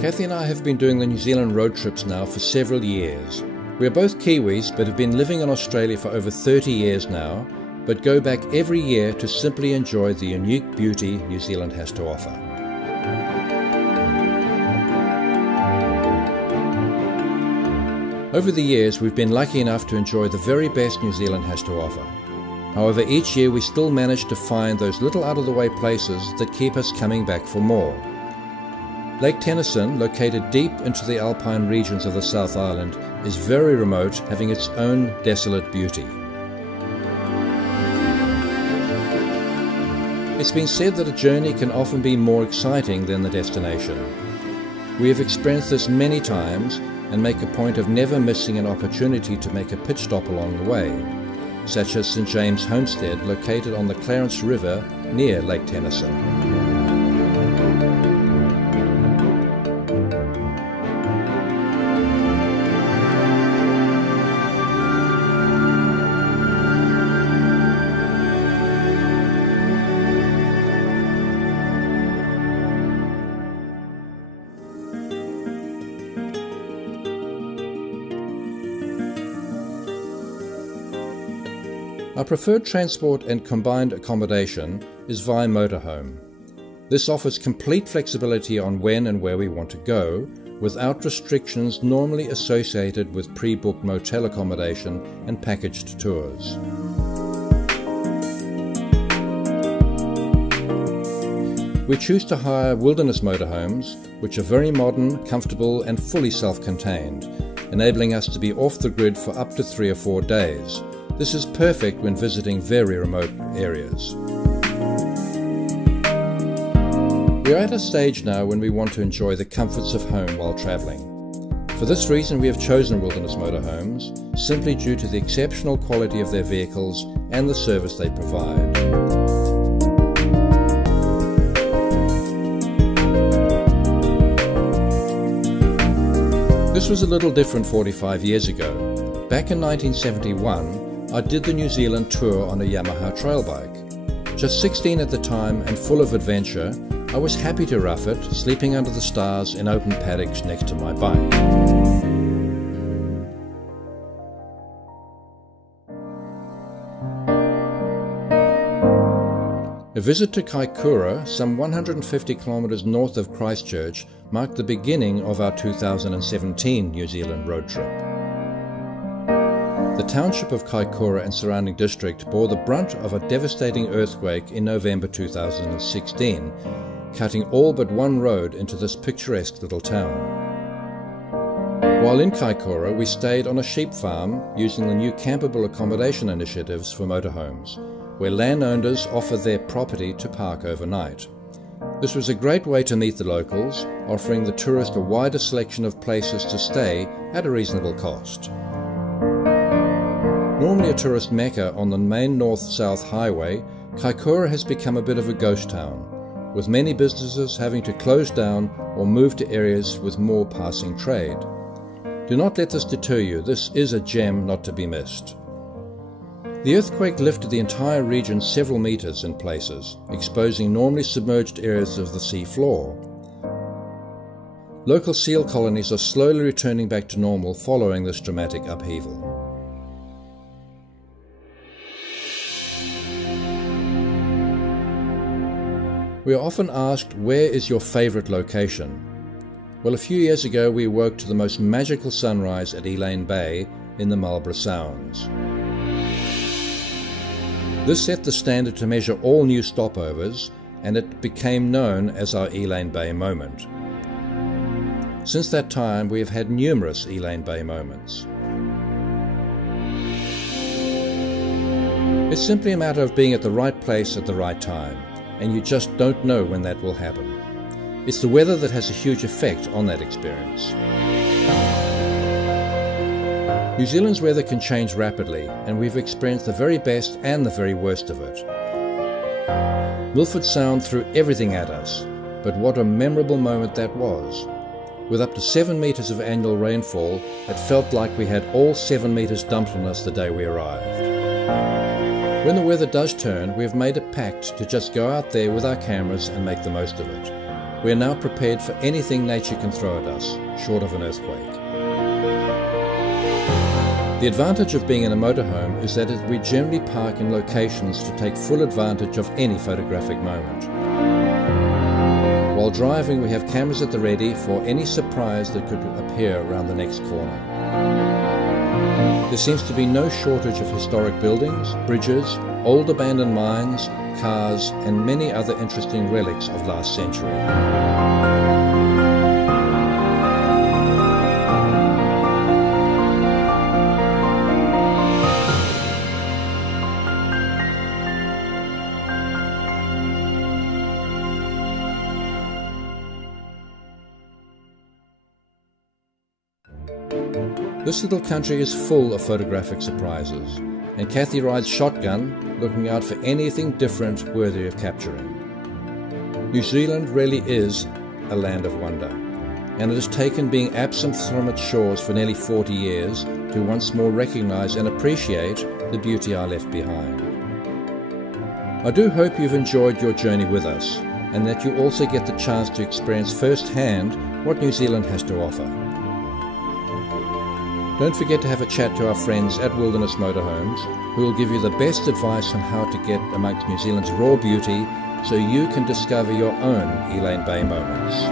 Kathy and I have been doing the New Zealand road trips now for several years. We are both Kiwis but have been living in Australia for over 30 years now, but go back every year to simply enjoy the unique beauty New Zealand has to offer. Over the years we've been lucky enough to enjoy the very best New Zealand has to offer. However, each year we still manage to find those little out-of-the-way places that keep us coming back for more. Lake Tennyson, located deep into the alpine regions of the South Island, is very remote, having its own desolate beauty. It's been said that a journey can often be more exciting than the destination. We have experienced this many times and make a point of never missing an opportunity to make a pit stop along the way, such as St James Homestead, located on the Clarence River near Lake Tennyson. Our preferred transport and combined accommodation is via motorhome. This offers complete flexibility on when and where we want to go, without restrictions normally associated with pre-booked motel accommodation and packaged tours. We choose to hire wilderness motorhomes, which are very modern, comfortable and fully self-contained, enabling us to be off the grid for up to 3 or 4 days. This is perfect when visiting very remote areas. We are at a stage now when we want to enjoy the comforts of home while travelling. For this reason we have chosen wilderness motorhomes, simply due to the exceptional quality of their vehicles and the service they provide. This was a little different 45 years ago. Back in 1971, I did the New Zealand tour on a Yamaha trail bike. Just 16 at the time and full of adventure, I was happy to rough it, sleeping under the stars in open paddocks next to my bike. A visit to Kaikoura, some 150 kilometres north of Christchurch, marked the beginning of our 2017 New Zealand road trip. The township of Kaikoura and surrounding district bore the brunt of a devastating earthquake in November 2016, cutting all but one road into this picturesque little town. While in Kaikoura, we stayed on a sheep farm using the new campable accommodation initiatives for motorhomes, where landowners offer their property to park overnight. This was a great way to meet the locals, offering the tourist a wider selection of places to stay at a reasonable cost. Normally a tourist mecca on the main north-south highway, Kaikoura has become a bit of a ghost town, with many businesses having to close down or move to areas with more passing trade. Do not let this deter you, this is a gem not to be missed. The earthquake lifted the entire region several meters in places, exposing normally submerged areas of the sea floor. Local seal colonies are slowly returning back to normal following this dramatic upheaval. We are often asked, where is your favourite location? Well, a few years ago we awoke to the most magical sunrise at Elaine Bay in the Marlborough Sounds. This set the standard to measure all new stopovers, and it became known as our Elaine Bay moment. Since that time we have had numerous Elaine Bay moments. It's simply a matter of being at the right place at the right time, and you just don't know when that will happen. It's the weather that has a huge effect on that experience. New Zealand's weather can change rapidly, and we've experienced the very best and the very worst of it. Milford Sound threw everything at us, but what a memorable moment that was. With up to 7 meters of annual rainfall, it felt like we had all 7 meters dumped on us the day we arrived. When the weather does turn, we have made a pact to just go out there with our cameras and make the most of it. We are now prepared for anything nature can throw at us, short of an earthquake. The advantage of being in a motorhome is that we generally park in locations to take full advantage of any photographic moment. While driving, we have cameras at the ready for any surprise that could appear around the next corner. There seems to be no shortage of historic buildings, bridges, old abandoned mines, cars, and many other interesting relics of last century. This little country is full of photographic surprises, and Kathy rides shotgun, looking out for anything different worthy of capturing. New Zealand really is a land of wonder, and it has taken being absent from its shores for nearly 40 years to once more recognize and appreciate the beauty I left behind. I do hope you've enjoyed your journey with us, and that you also get the chance to experience firsthand what New Zealand has to offer. Don't forget to have a chat to our friends at Wilderness Motorhomes, who will give you the best advice on how to get amongst New Zealand's raw beauty so you can discover your own Elaine Bay moments.